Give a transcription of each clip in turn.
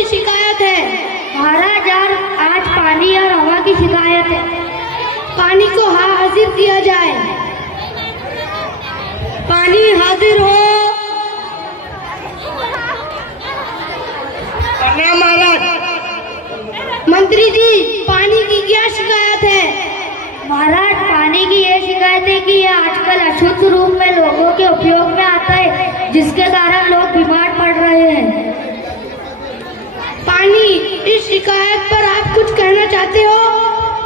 की शिकायत है। महाराज यार आज पानी और हवा की शिकायत है। पानी को हाजिर किया जाए। पानी हाजिर हो। प्रणाम महाराज। मंत्री जी, पानी की क्या शिकायत है? महाराज पानी की ये शिकायत है कि यह आजकल अशुद्ध रूप में लोगों के उपयोग में आता है, जिसके कारण लोग बीमार पड़ रहे हैं। पानी, इस शिकायत पर आप कुछ कहना चाहते हो?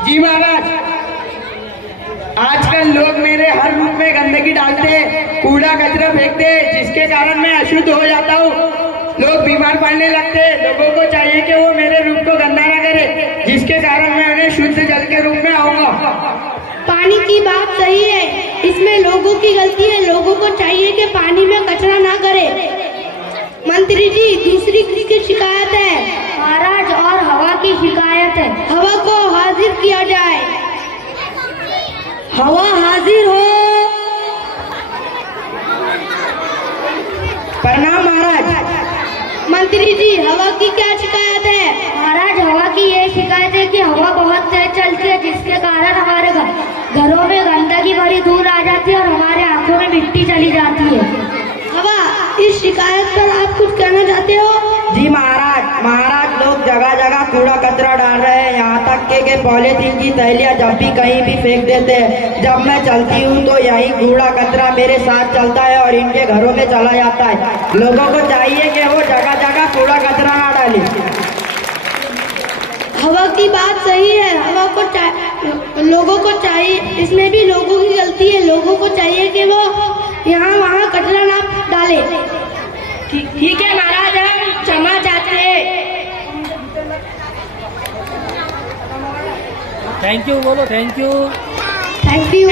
जी महाराज, आजकल लोग मेरे हर रूप में गंदगी डालते हैं, कूड़ा कचरा फेंकते हैं, जिसके कारण मैं अशुद्ध हो जाता हूँ। लोग बीमार पड़ने लगते हैं। लोगों को चाहिए कि वो मेरे रूप को गंदा ना करे, जिसके कारण मैं उन्हें शुद्ध जल के रूप में आऊंगा। पानी की बात सही है, इसमें लोगों की गलती है। लोगों को चाहिए कि पानी में कचरा ना करे। मंत्री जी, दूसरी की शिकायत है। महाराज और हवा की शिकायत है। हवा को हाजिर किया जाए। हवा हाजिर हो। प्रणाम महाराज। मंत्री जी, हवा की क्या शिकायत है? महाराज हवा की ये शिकायत है कि हवा बहुत तेज चलती है, जिसके कारण हमारे घरों में गंदगी भरी धूल आ जाती है और हमारे आंखों में मिट्टी चली जाती है। हवा, इस शिकायत पर आप कुछ कहना चाहते हो? जी महाराज लोग जगह जगह कूड़ा कचरा डाल रहे हैं, यहाँ तक के पॉलीथीन की थैलियाँ जब भी कहीं भी फेंक देते हैं। जब मैं चलती हूँ तो यही कूड़ा कचरा मेरे साथ चलता है और इनके घरों में चला जाता है। लोगों को चाहिए कि वो जगह जगह कूड़ा कचरा ना डाले। हवा की बात सही है। हवा को लोगों को चाहिए, इसमें भी लोगों की गलती है। लोगों को चाहिए कि वो यहाँ वहाँ कचरा ना डाले। ठीक है महाराज, हम क्षमा चाहते हैं। थैंक यू बोलो, थैंक यू। Thank you.